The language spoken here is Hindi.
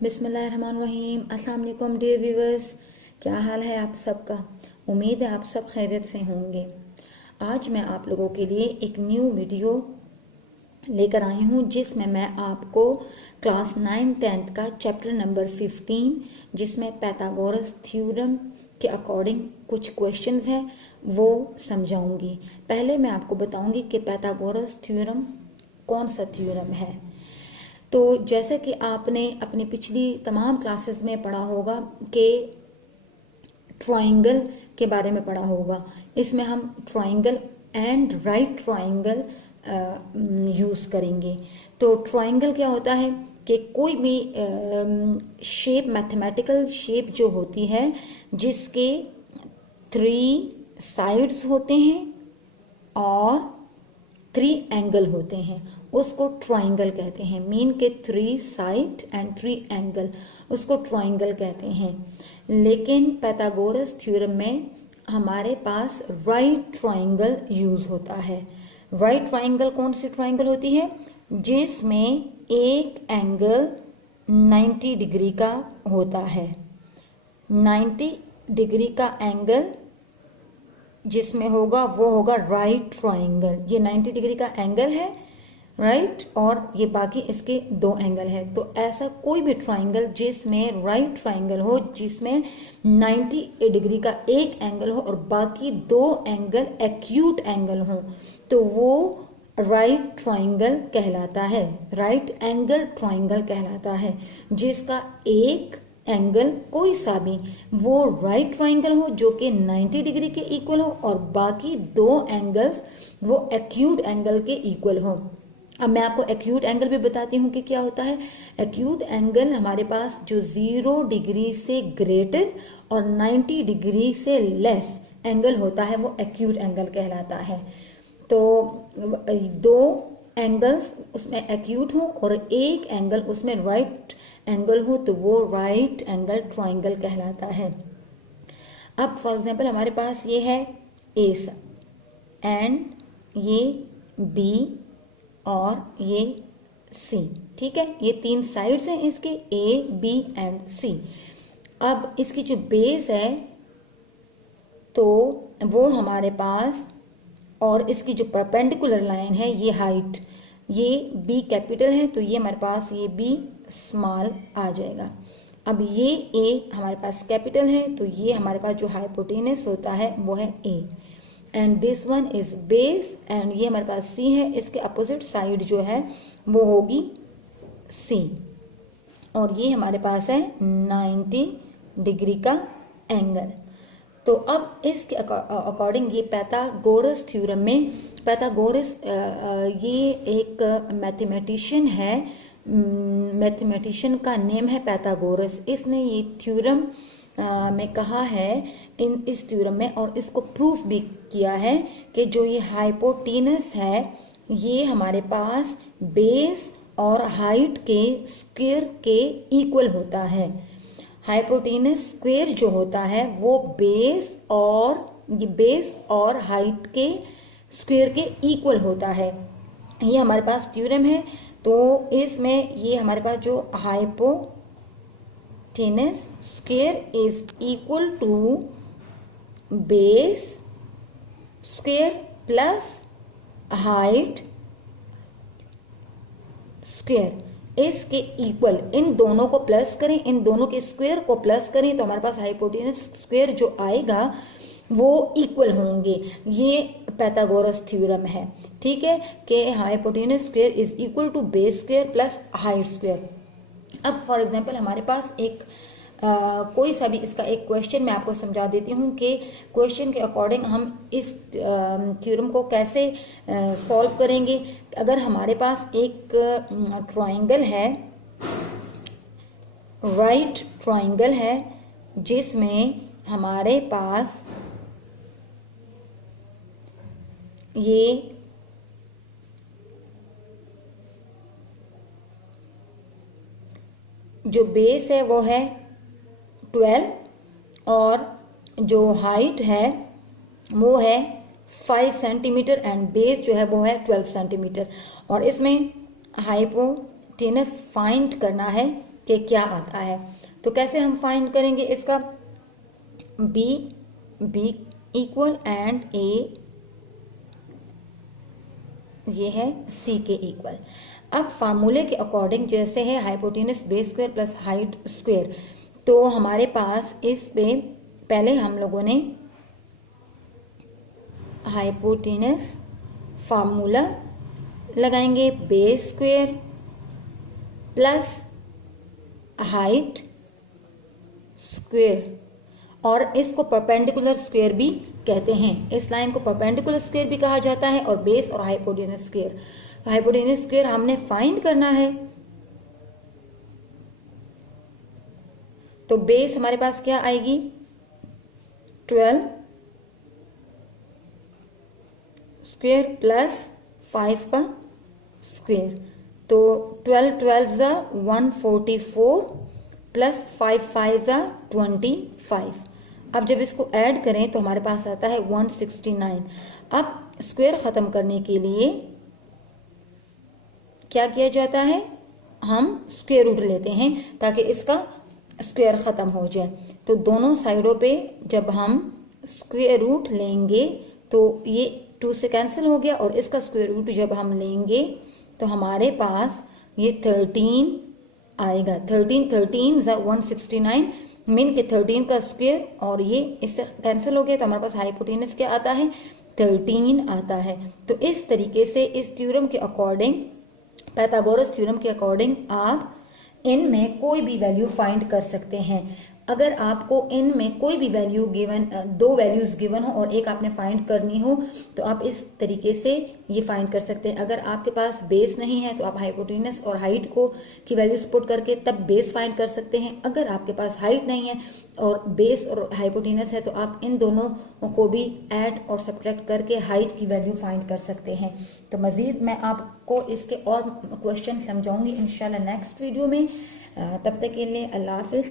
बिस्मिल्लाहिर्रहमानिर्रहीम। अस्सलाम वालेकुम डियर व्यूवर्स, क्या हाल है आप सबका। उम्मीद है आप सब खैरियत से होंगे। आज मैं आप लोगों के लिए एक न्यू वीडियो लेकर आई हूँ जिसमें मैं आपको क्लास 9-10 का चैप्टर नंबर 15 जिसमें पैथागोरस थ्योरम के अकॉर्डिंग कुछ क्वेश्चंस हैं वो समझाऊंगी। पहले मैं आपको बताऊंगी कि पैथागोरस थ्योरम कौन सा थ्योरम है। तो जैसे कि आपने अपनी पिछली तमाम क्लासेस में पढ़ा होगा कि ट्राइंगल के बारे में पढ़ा होगा। इसमें हम triangle and right triangle use करेंगे। तो ट्राइंगल क्या होता है कि कोई भी शेप, मैथमेटिकल शेप जो होती है जिसके 3 साइड्स होते हैं और 3 एंगल होते हैं उसको ट्राइंगल कहते हैं। मीन के 3 साइड एंड 3 एंगल, उसको ट्राइंगल कहते हैं। लेकिन पैथागोरस थ्योरम में हमारे पास राइट ट्राइंगल यूज होता है। राइट ट्राइंगल कौन सी ट्राइंगल होती है? जिसमें एक एंगल 90 डिग्री का होता है। 90 डिग्री का एंगल जिसमें होगा वो होगा राइट ट्राइंगल। ये 90 डिग्री का एंगल है, राइट, और ये बाकी इसके 2 एंगल है। तो ऐसा कोई भी ट्राइंगल जिसमें राइट ट्राइंगल हो, जिसमें 90 डिग्री का एक एंगल हो और बाकी 2 एंगल एक्यूट एंगल हो, तो वो राइट ट्राइंगल कहलाता है, राइट एंगल ट्राइंगल कहलाता है। जिसका एक एंगल कोई सा भी वो राइट ट्राइंगल हो जो कि 90 डिग्री के इक्वल हो और बाकी 2 एंगल्स वो एक्यूट एंगल के इक्वल हो। अब मैं आपको एक्यूट एंगल भी बताती हूँ कि क्या होता है। एक्यूट एंगल हमारे पास जो 0 डिग्री से ग्रेटर और 90 डिग्री से लेस एंगल होता है वो एक्यूट एंगल कहलाता है। तो 2 एंगल्स उसमें एक्यूट हो और एक एंगल उसमें राइट एंगल हो तो वो राइट एंगल ट्राइंगल कहलाता है। अब फॉर एग्जांपल हमारे पास ये है ए एंड ये बी और ये सी, ठीक है। ये 3 साइड्स हैं इसके, ए बी एंड सी। अब इसकी जो बेस है तो वो हमारे पास, और इसकी जो परपेंडिकुलर लाइन है ये हाइट, ये बी कैपिटल है तो ये हमारे पास ये बी स्मॉल आ जाएगा। अब ये ए हमारे पास कैपिटल है तो ये हमारे पास जो हाइपोटेनस होता है वो है A and this one is base and ये हमारे पास सी है। इसके अपोजिट साइड जो है वो होगी सी और ये हमारे पास है 90 डिग्री का एंगल। तो अब इसके अकॉर्डिंग ये पैथागोरस थ्योरम में, पैथागोरस ये एक मैथमेटिशियन है, मैथमेटिशियन का नेम है पैथागोरस। इसने ये थ्योरम में कहा है इस थ्योरम में, और इसको प्रूफ भी किया है कि जो ये हाइपोटेनस है ये हमारे पास बेस और हाइट के स्क्वायर के इक्वल होता है। हाइपोटेनस स्क्वायर जो होता है वो बेस और हाइट के स्क्वायर के इक्वल होता है। ये हमारे पास थ्योरम है। तो इसमें ये हमारे पास जो hypotenuse square is equal to base square plus height square, इसके इक्वल, इन दोनों को प्लस करें, इन दोनों के स्क्वायर को प्लस करें तो हमारे पास हाइपोटेनस स्क्वायर जो आएगा वो इक्वल होंगे। ये पैथागोरस थ्योरम है, ठीक है, कि hypotenuse square is equal to base square plus height square. अब फॉर एग्जांपल हमारे पास एक कोई सा भी इसका एक क्वेश्चन मैं आपको समझा देती हूँ कि क्वेश्चन के अकॉर्डिंग हम इस थ्योरम को कैसे सॉल्व करेंगे। अगर हमारे पास एक ट्राइंगल है, राइट ट्राइंगल है, जिसमें हमारे पास ये जो बेस है वो है 12 और जो हाइट है वो है 5 सेंटीमीटर एंड बेस जो है वो है 12 सेंटीमीटर। और इसमें हाइपोटेनस फाइंड करना है कि क्या आता है। तो कैसे हम फाइंड करेंगे इसका, बी इक्वल एंड ए ये है सी के इक्वल। अब फार्मूले के अकॉर्डिंग जैसे है hypotenuse base square plus height square, तो हमारे पास इस पे पहले हम लोगों ने हाइपोटेनस फार्मूला लगाएंगे base square plus height square, और इसको परपेंडिकुलर स्क्वायर भी कहते हैं। इस लाइन को परपेंडिकुलर स्क्वायर भी कहा जाता है और बेस और हाइपोटेनस स्क्वायर। तो हाइपोटेनस स्क्वायर हमने फाइंड करना है। तो बेस हमारे पास क्या आएगी, 12 स्क्वायर प्लस 5 का स्क्वायर। तो 12 12 जा 144 प्लस 5 5 जा 25। अब जब इसको ऐड करें तो हमारे पास आता है 169। अब स्क्वायर खत्म करने के लिए क्या किया जाता है, हम स्क्वायर रूट लेते हैं ताकि इसका स्क्वायर खत्म हो जाए। तो दोनों साइडों पे जब हम स्क्वायर रूट लेंगे तो ये 2 से कैंसिल हो गया, और इसका स्क्वायर रूट जब हम लेंगे तो हमारे पास ये 13 आएगा। 13 जा 169 मीन के 13 का स्क्वायर, और ये इससे कैंसिल हो गया तो हमारे पास हाइपोटेनस क्या आता है, 13 आता है। तो इस तरीके से इस थ्योरम के अकॉर्डिंग, पाइथागोरस थ्योरम के अकॉर्डिंग आप इनमें कोई भी वैल्यू फाइंड कर सकते हैं। अगर आपको इनमें कोई भी वैल्यू गिवन, 2 वैल्यूज गिवन हो और एक आपने फाइंड करनी हो, तो आप इस तरीके से ये फाइंड कर सकते हैं। अगर आपके पास बेस नहीं है तो आप हाइपोटेनस और हाइट को की वैल्यूज पुट करके तब बेस फाइंड कर सकते हैं। अगर आपके पास हाइट नहीं है और बेस और हाइपोटेनस है तो आप इन दोनों को भी ऐड और सब्ट्रैक्ट करके हाइट की वैल्यू फाइंड कर सकते हैं। तो मजीद मैं आपको इसके और क्वेश्चन समझाऊंगी इंशाल्लाह नेक्स्ट वीडियो में। तब तक के लिए अल्लाह हाफिज़।